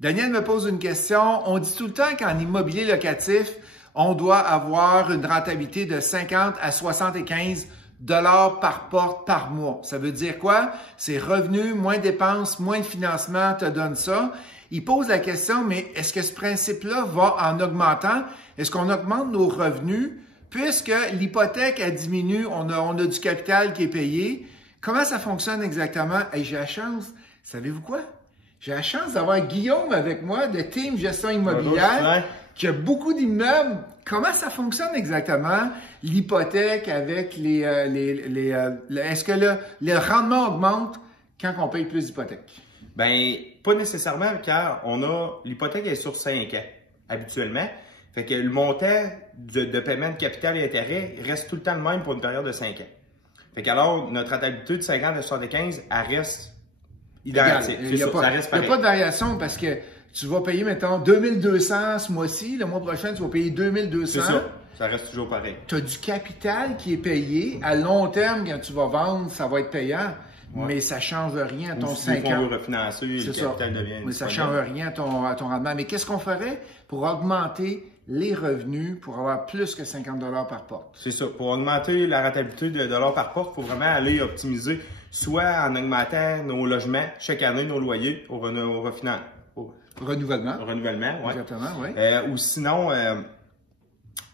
Daniel me pose une question. On dit tout le temps qu'en immobilier locatif, on doit avoir une rentabilité de 50 à 75 $ par porte par mois. Ça veut dire quoi? C'est revenus, moins dépenses, moins de financement te donne ça. Il pose la question, mais est-ce que ce principe-là va en augmentant? Est-ce qu'on augmente nos revenus? Puisque l'hypothèque, elle diminue, on a du capital qui est payé. Comment ça fonctionne exactement? Hey, j'ai la chance, savez-vous quoi? J'ai la chance d'avoir Guillaume avec moi de Team Gestion Immobilière qui a beaucoup d'immeubles. Comment ça fonctionne exactement, l'hypothèque avec est-ce que le rendement augmente quand on paye plus d'hypothèque? Bien, pas nécessairement, car l'hypothèque est sur 5 ans, habituellement. Fait que le montant de paiement de capital et intérêt reste tout le temps le même pour une période de 5 ans. Fait qu'alors, notre rentabilité de 50 à 75, elle reste identique. Il n'y a pas de variation parce que tu vas payer, mettons, 2200 ce mois-ci. Le mois prochain, tu vas payer 2200. C'est ça. Ça reste toujours pareil. Tu as du capital qui est payé. À long terme, quand tu vas vendre, ça va être payant. Ouais. Mais ça ne change rien à ton 5 ans. Il faut refinancer, le capital devient mais ça ne change rien à ton rendement. Mais qu'est-ce qu'on ferait pour augmenter les revenus pour avoir plus que 50 $ par porte? C'est ça. Pour augmenter la rentabilité de dollars par porte, il faut vraiment aller optimiser, soit en augmentant nos logements, chaque année, nos loyers au renouvellement. Renouvellement, oui. Exactement, oui. Ou sinon,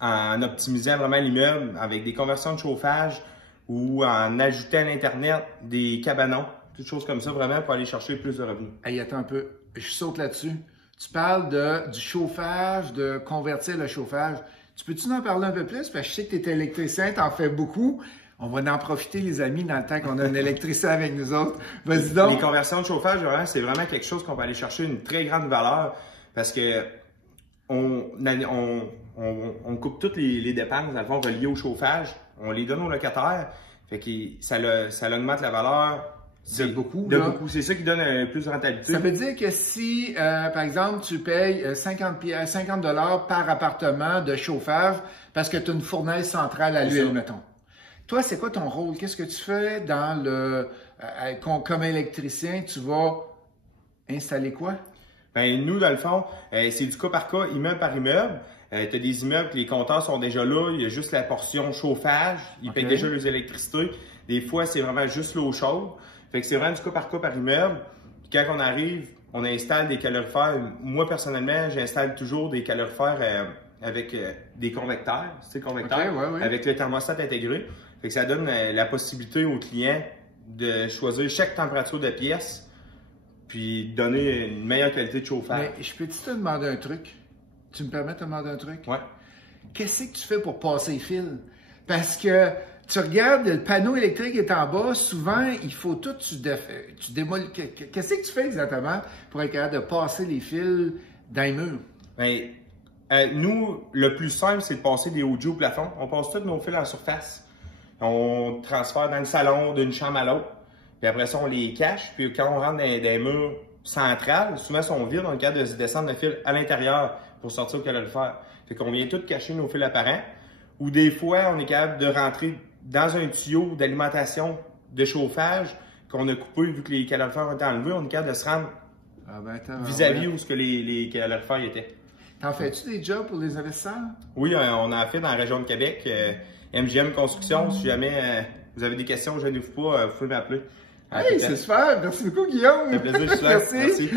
en optimisant vraiment l'immeuble avec des conversions de chauffage ou en ajoutant à l'Internet des cabanons, toutes choses comme ça, vraiment pour aller chercher plus de revenus. Hey, attends un peu, je saute là-dessus. Tu parles du chauffage, de convertir le chauffage. Tu peux-tu en parler un peu plus? Parce que je sais que tu es électricien, tu en fais beaucoup. On va en profiter, les amis, dans le temps qu'on a un électricien avec nous autres. Vas-y donc. Les conversions de chauffage, c'est vraiment quelque chose qu'on va aller chercher une très grande valeur parce que on coupe toutes les dépenses, dans le fond, reliées au chauffage. On les donne aux locataires. Fait que ça augmente la valeur. De beaucoup. C'est ça qui donne plus de rentabilité. Ça veut dire que si, par exemple, tu payes 50 $ par appartement de chauffage parce que tu as une fournaise centrale à l'huile, mettons. Toi, c'est quoi ton rôle? Qu'est-ce que tu fais comme électricien? Tu vas installer quoi? Ben, nous, dans le fond, c'est du cas par cas, immeuble par immeuble. Tu as des immeubles que les compteurs sont déjà là, il y a juste la portion chauffage, ils payent déjà les électricités. Des fois, c'est vraiment juste l'eau chaude. Fait que c'est vraiment du cas par immeuble. Puis quand on arrive, on installe des calorifères. Moi, personnellement, j'installe toujours des calorifères avec des convecteurs, avec le thermostat intégré. Fait que ça donne la possibilité aux clients de choisir chaque température de pièce puis donner une meilleure qualité de chauffage. Mais je peux-tu te demander un truc? Tu me permets de te demander un truc? Oui. Qu'est-ce que tu fais pour passer les fils? Parce que tu regardes, le panneau électrique est en bas, souvent, il faut tout, tu démolis. Qu'est-ce que tu fais exactement pour être capable de passer les fils dans les murs? Bien, nous, le plus simple, c'est de passer des audios au plafond. On passe tous nos fils en surface. On transfère dans le salon d'une chambre à l'autre. Puis après ça, on les cache. Puis quand on rentre dans des murs centrales, souvent, ils sont vides. On est capable de descendre le fil à l'intérieur pour sortir au calorifère. Fait qu'on vient tout cacher nos fils apparents. Ou des fois, on est capable de rentrer dans un tuyau d'alimentation de chauffage qu'on a coupé vu que les calorifères ont été enlevés. On est capable de se rendre vis-à-vis où les calorifères étaient. T'en fais-tu des jobs pour les investisseurs? Oui, on en fait dans la région de Québec. MGM Construction, si jamais vous avez des questions, je ne vous pas, vous pouvez m'appeler. Hey, c'est super! Merci beaucoup, Guillaume! Ça fait plaisir, je suis là. Merci.